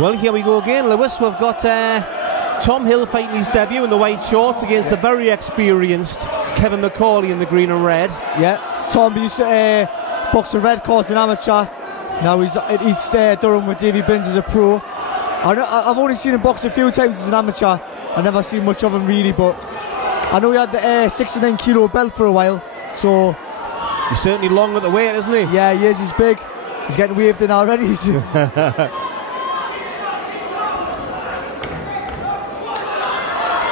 Well, here we go again, Lewis. We've got Tom Hill fighting his debut in the white shorts against the very experienced Kevin McCauley in the green and red. Yeah, Tom used to box a red court as an amateur. Now he's at East Durham with Davy Binns as a pro. I've only seen him box a few times as an amateur. I've never seen much of him really, but I know he had the 69 kilo belt for a while, so... He's certainly long at the weight, isn't he? Yeah, he is. He's big. He's getting waved in already.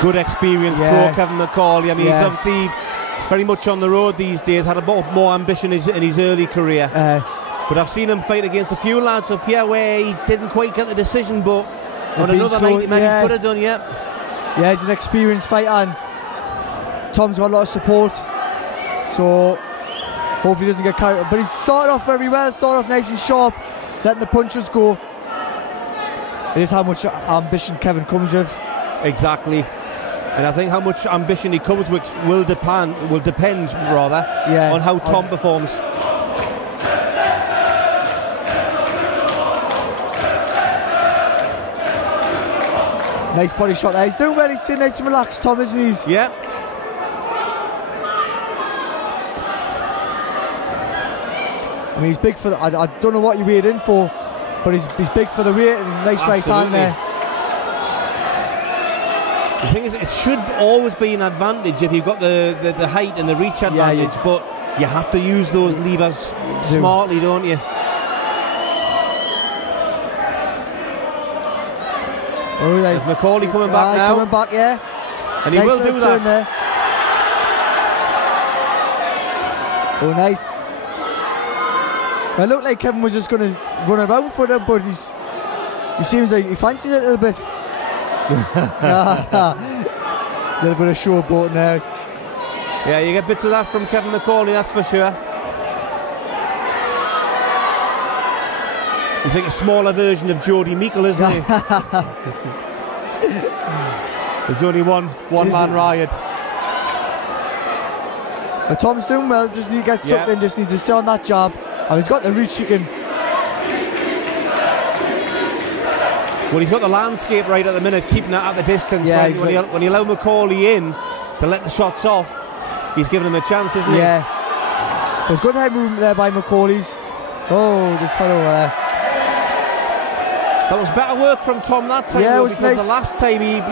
Good experience, pro Kevin McCauley. I mean, he's obviously very much on the road these days, had a bit more ambition in his early career. But I've seen him fight against a few lads up here where he didn't quite get the decision, but on another night he could have done, Yeah, he's an experienced fighter and Tom's got a lot of support, so hopefully he doesn't get carried. But he's started off very well, started off nice and sharp, letting the punches go. It is how much ambition Kevin comes with. Exactly. And I think how much ambition he comes with will depend on how Tom performs. Nice body shot there. He's doing well. He's sitting nice and relaxed, Tom, isn't he? Yeah. I mean, he's big for the... I don't know what you weighed in for, but he's big for the weight and nice right hand there. The thing is, it should always be an advantage if you've got the height and the reach advantage, but you have to use those levers smartly, don't you? Oh, Is McCauley coming back now? Coming back, And he will do that. There. Oh, nice. It looked like Kevin was just going to run around for it, but he seems like he fancies it a little bit. A little bit of showboating there. Yeah, you get bits of that from Kevin McCauley, that's for sure. He's like a smaller version of Jody Meikle, isn't he? There's only one man riot. But Tom's doing well, just need to get sucked in, just needs to stay on that jab. And he's got the reach, he can... Well, he's got the landscape right at the minute, keeping that at the distance. When you allow McCauley in to let the shots off, he's giving him a chance, isn't he? Yeah. There's good head movement there by McCauley's. Oh, just fell over there. That was better work from Tom that time, though, because the last time he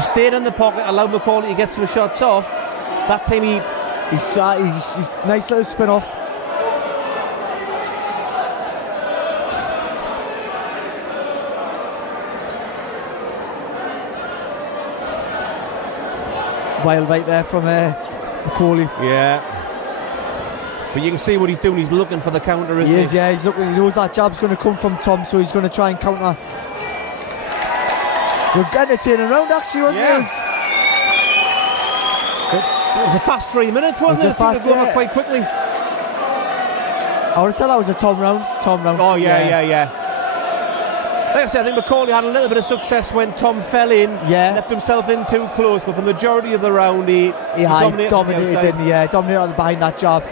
stayed in the pocket, allowed McCauley to get some shots off. That time he's nice little spin off. Wild right there from McCauley. Yeah. But you can see what he's doing. He's looking for the counter, isn't he? He is, yeah. He's looking. He knows that jab's going to come from Tom, so he's going to try and counter. We're entertaining round, actually, wasn't it? It was a fast 3 minutes, wasn't it? It seemed to go over quite quickly. I would have said that was a Tom round. Oh, yeah. Like I said, I think McCauley had a little bit of success when Tom fell in, left himself in too close, but for the majority of the round he dominated, didn't he? Yeah, dominated behind that jab.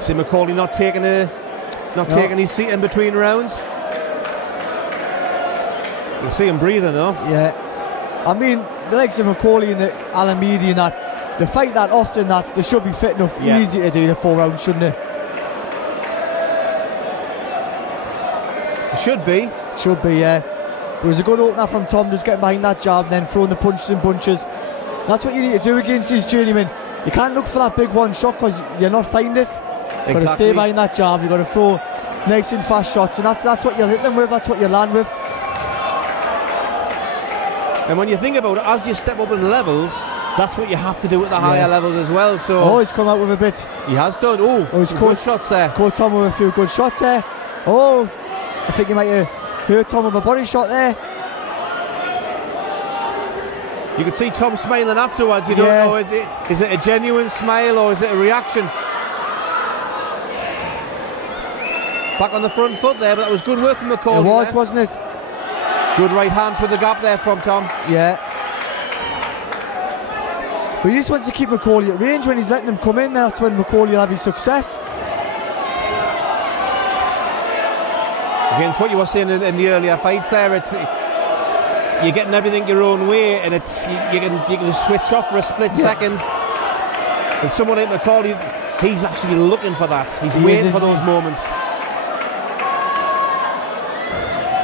See McCauley not taking his seat in between rounds. You can see him breathing though. Yeah. I mean, the legs of McCauley and the Alamedi and that, they fight that often that they should be fit enough, easy to do the 4 rounds, shouldn't they? Should be, yeah. It was a good opener from Tom, just getting behind that jab and then throwing the punches and bunches. That's what you need to do against these journeymen. You can't look for that big one shot because you're not finding it. You've got to stay behind that jab, you've got to throw nice and fast shots, and that's what you hit them with, that's what you land with. And when you think about it, as you step up in levels, that's what you have to do at the higher levels as well. So he's come out with a bit. He has done. Oh, he's caught shots there. Caught Tom with a few good shots there. Oh, I think he might have hurt Tom with a body shot there. You could see Tom smiling afterwards. You don't know, is it a genuine smile or is it a reaction? Back on the front foot there, but that was good work from McCauley. It was, wasn't it? Good right hand for the gap there from Tom. Yeah. But he just wants to keep McCauley at range. When he's letting him come in, that's when McCauley will have his success. Against what you were saying in the earlier fights there, it's you're getting everything your own way, and it's you can switch off for a split second. And someone like McCauley, he's actually looking for that. He's waiting for those moments.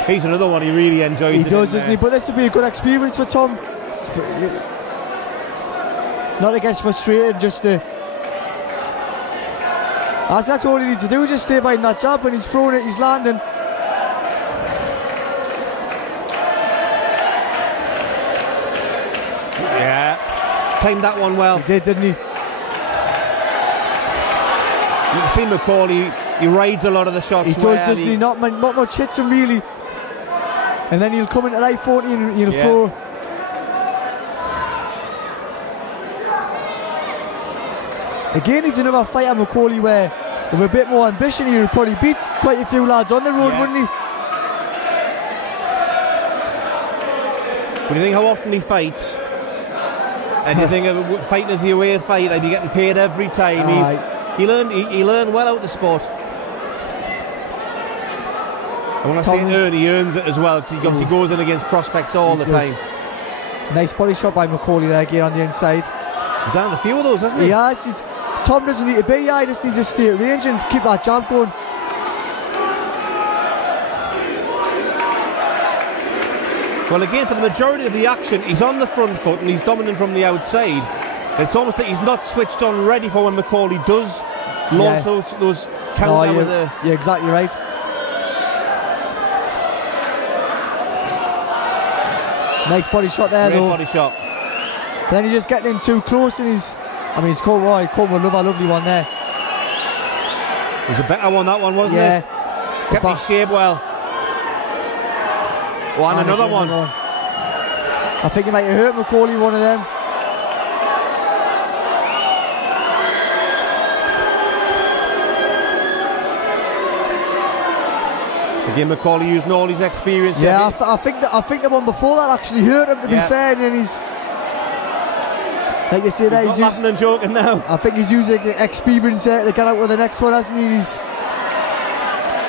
He's another one he really enjoys. He does, doesn't he? But this would be a good experience for Tom. Not to get frustrated, just to... That's all he needs to do, just stay behind that jab. When he's throwing it, he's landing. Yeah, timed that one well. He did, didn't he? You can see McCauley, he rides a lot of the shots. He does, doesn't he? Not much hits him, really. And then he'll come into light 40 and he'll throw. Again, he's another fighter, McCauley, where with a bit more ambition, he would probably beat quite a few lads on the road, wouldn't he? When you think how often he fights, and you think of fighting as the away fight, and you're getting paid every time, he learned well out the sport. And when I say earn, he earns it as well, because he obviously goes in against prospects all the time. Nice body shot by McCauley there, again on the inside. He's down a few of those, hasn't he? He has. Tom doesn't need to be here, he just needs to stay at range and keep that jab going. Well, again, for the majority of the action, he's on the front foot and he's dominant from the outside. It's almost that he's not switched on ready for when McCauley does launch those counter with the... You're exactly right. Nice body shot there, Great though. Body shot. Then he's just getting in too close, and he's caught with a lovely one there. It was a better one, that one, wasn't it? Kept his shape well. Oh, and another one. I think he might have hurt McCauley, one of them. Again, McCauley using all his experience. Yeah, I think the one before that actually hurt him, to be fair, and then he's... Like you say, he's laughing and joking now. I think he's using experience there to get out with the next one, hasn't he?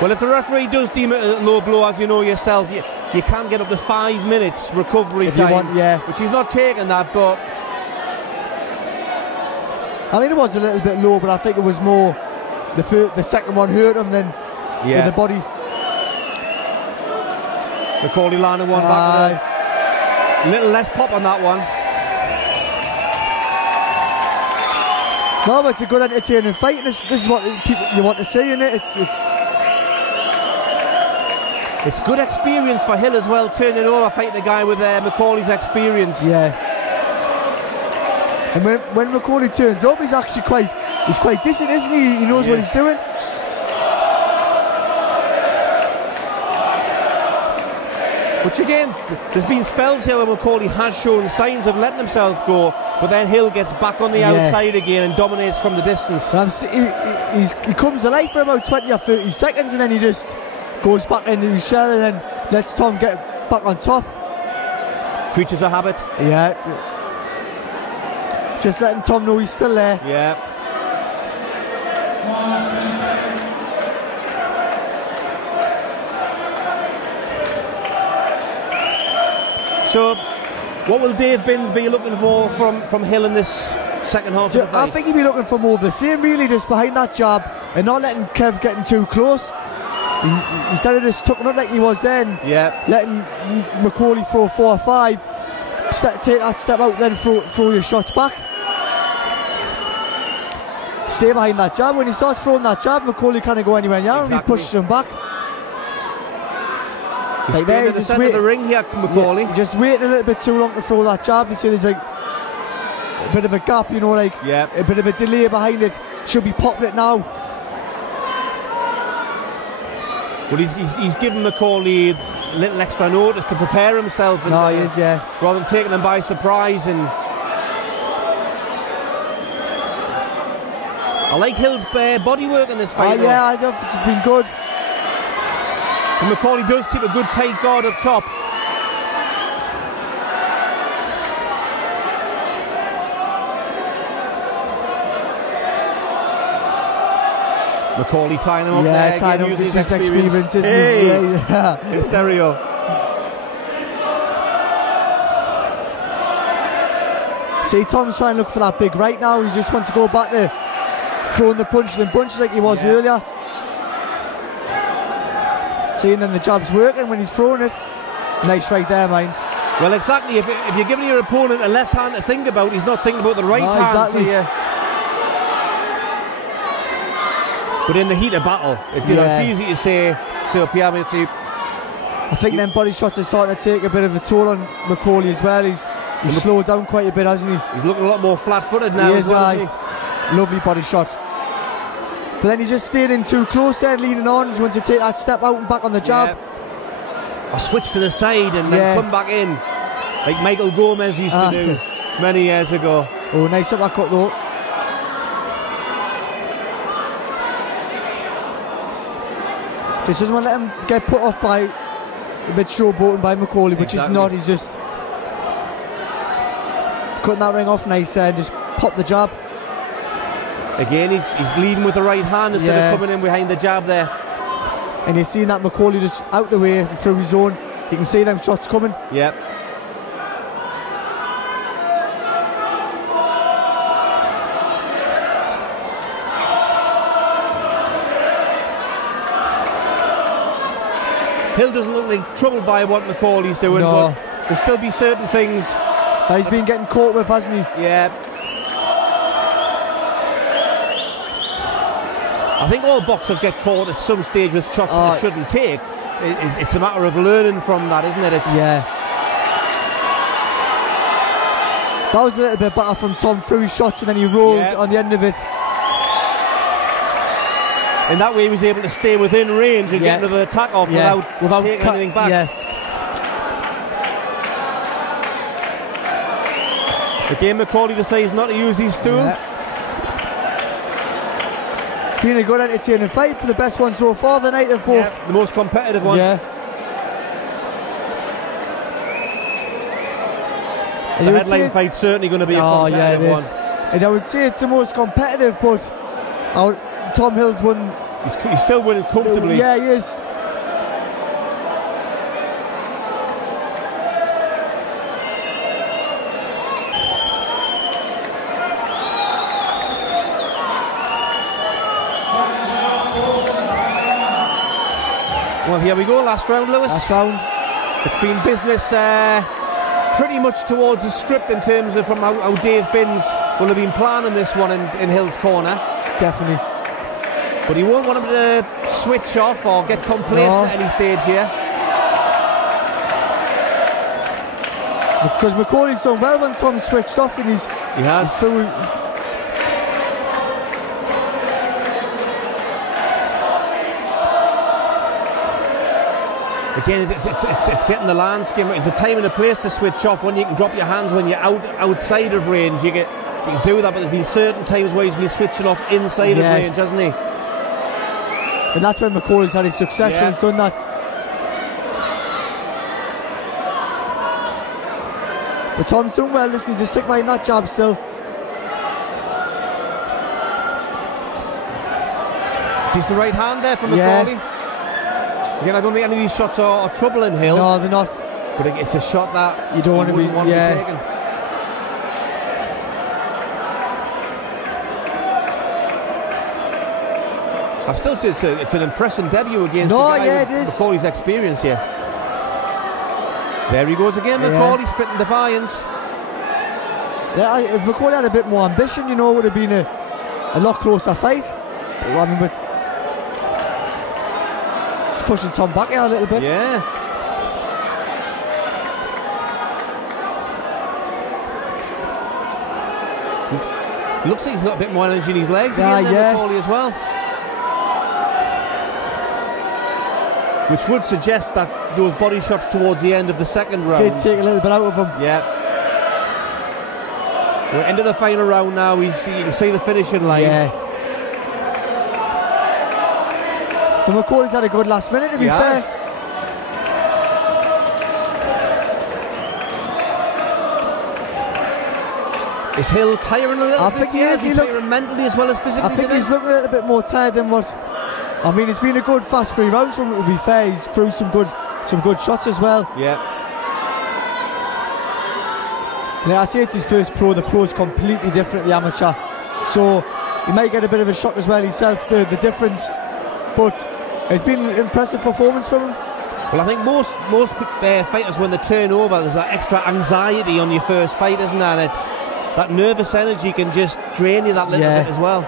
Well, if the referee does deem it a low blow, as you know yourself, you can get up to 5 minutes recovery time. Which he's not taking that, but... I mean, it was a little bit low, but I think it was more... The second one hurt him than with the body. McCauley landed one back. A little less pop on that one. No, but it's a good entertaining fight. This is what you want to see, isn't it? It's good experience for Hill as well, turning over, fighting the guy with McCauley's experience. Yeah. And when McCauley turns up, he's actually quite decent, isn't he? He knows what he's doing. Which again, there's been spells here where McCauley has shown signs of letting himself go, but then Hill gets back on the outside again and dominates from the distance. He comes alive for about 20 or 30 seconds, and then he just goes back into his shell and then lets Tom get back on top. Creatures of habit. Yeah. Just letting Tom know he's still there. Yeah. So, what will Dave Binns be looking for from Hill in this second half of the fight? I think he'll be looking for more of the same, really, just behind that jab and not letting Kev get in too close. Instead of just tucking up like he was then, letting McCauley throw 4 or 5, take that step out, then throw your shots back. Stay behind that jab. When he starts throwing that jab, McCauley can't go anywhere near him, he pushes him back. He's staying at the centre of the ring here, McCauley. Just waiting a little bit too long to throw that jab. You see there's like a bit of a gap, you know, like a bit of a delay behind it. Should be popping it now. Well, he's given McCauley a little extra notice to prepare himself. And, he is, rather than taking them by surprise. And I like Hill's body work in this fight. I think it's been good. And McCauley does keep a good tight guard up top. McCauley tying him up there. Yeah, tying him up, just his experience, isn't hey. he? Yeah. In stereo. See, Tom's trying to look for that big right now. He just wants to go back to throwing the punches and bunches like he was earlier. See, and then the jab's working when he's throwing it. Nice right there, mind. Well, exactly. If you're giving your opponent a left hand to think about, he's not thinking about the right hand. Exactly. So but in the heat of battle, it's easy to say. So, I think them body shots are starting to take a bit of a toll on McCauley as well. He's slowed down quite a bit, hasn't he? He's looking a lot more flat-footed now. He is, lovely body shot. But then he just stayed in too close there, leaning on. He wants to take that step out and back on the jab. Or switch to the side and then come back in, like Michael Gomez used to do many years ago. Oh, nice uppercut though. Just doesn't want to let him get put off by a bit showboating by McCauley, which is not. He's cutting that ring off nice there and just pop the jab. Again, he's leading with the right hand instead of coming in behind the jab there. And you're seeing that McCauley just out the way through his own. You can see them shots coming. Yep. Hill doesn't look like troubled by what McCauley's doing, but there'll still be certain things that he's been getting caught with, hasn't he? Yeah. I think all boxers get caught at some stage with shots that they shouldn't take. It's a matter of learning from that, isn't it? That was a little bit better from Tom, through his shots and then he rolled on the end of it. In that way he was able to stay within range and get another attack off without taking anything back. Again, McCauley decides not to use his stool. Been a good entertaining fight, but the best one so far the night of both. The most competitive one. The headline fight's certainly going to be a competitive one. And I would say it's the most competitive, but Tom Hill's won. He's still winning comfortably. Yeah, he is. Well, here we go, last round, Lewis. Last round. It's been business pretty much towards the script in terms of from how Dave Binns will have been planning this one in Hill's corner. Definitely. But he won't want him to switch off or get complacent at any stage here. Because McCauley's done well when Tom switched off and he's through. Again, it's getting the landscape. It's a time and a place to switch off. When you can drop your hands when you're outside of range, you can do that. But there's been certain times where he's been switching off inside of range, hasn't he? And that's when McCauley's had his success when he's done that. But Tom's done well. Listen, he's a stick behind that jab still. Decent right hand there from McCauley. Again, I don't think any of these shots are troubling Hill. No, they're not. But it's a shot that you don't want to be taking. I still say it's an impressive debut against McCauley's experience here. There he goes again, McCauley spitting defiance. Yeah, if McCauley had a bit more ambition, it would have been a lot closer fight. But pushing Tom back here a little bit. Yeah. He looks like he's got a bit more energy in his legs again than McCauley as well. Which would suggest that those body shots towards the end of the second round did take a little bit out of him. Yeah. We're into the final round now. You can see the finishing line. Yeah. But McCauley's had a good last minute, to be fair. Is Hill tiring a little bit? I think he is. He's tiring mentally as well as physically. I think he's looking a little bit more tired than what I mean, it's been a good fast 3 rounds from him, to be fair. He's threw some good shots as well. Yeah. Like I say, it's his first pro. The pro is completely different to the amateur, so he might get a bit of a shock as well himself, the difference. But it's been an impressive performance from him. Well, I think most fighters, when they turn over, there's that extra anxiety on your first fight, isn't there? And it's that nervous energy can just drain you that little bit as well.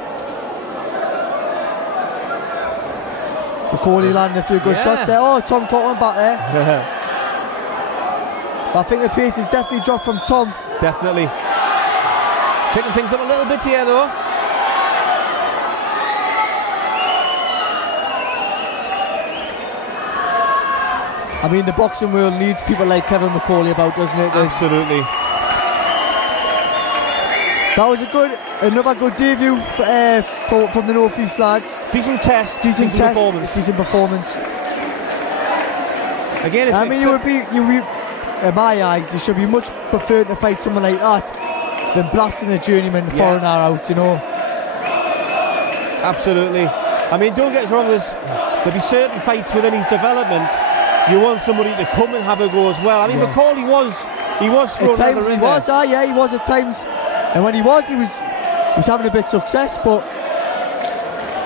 McCauley landing a few good shots there. Oh, Tom caught one back there. But I think the pace has definitely dropped from Tom. Definitely. Picking things up a little bit here, though. I mean, the boxing world needs people like Kevin McCauley about, doesn't it? Absolutely. That was another good debut from the North East lads. Decent test, decent performance. Decent performance. Again, I mean, you would be, in my eyes, you should be much preferred to fight someone like that than blasting a journeyman for an hour out, you know. Absolutely. I mean, don't get us wrong, there'll be certain fights within his development you want somebody to come and have a go as well. I mean, McCauley was thrown at times. He was at times, and when he was having a bit of success. But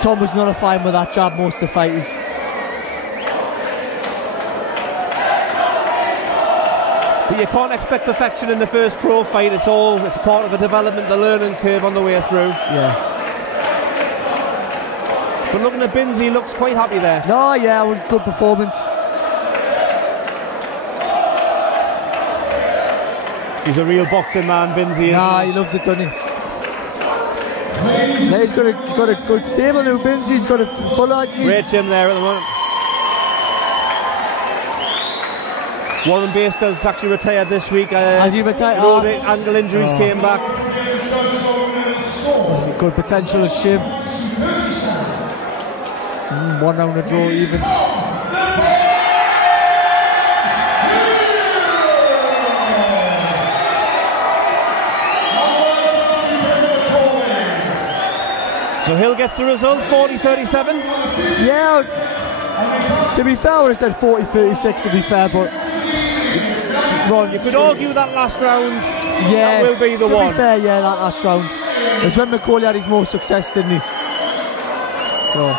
Tom was nullifying with that jab most of the fighters. But you can't expect perfection in the first pro fight. It's part of the development, the learning curve on the way through. Yeah. But looking at Binns, he looks quite happy there. No, yeah, it was a good performance. He's a real boxing man, Binnsy. Nah, he loves it, doesn't he? Yeah, he's got a good stable now, Binns. He's got a full great gym there at the moment. Warren Baster's actually retired this week. Has he retired? Ankle injuries came back. Good potential, a shame. 1 round of draw even. So Hill gets the result, 40-37. Yeah, to be fair, I would have said 40-36 to be fair, but Ron, you could argue that last round, that will be the one. To be fair, yeah, that last round. It was when McCauley had his most success, didn't he? So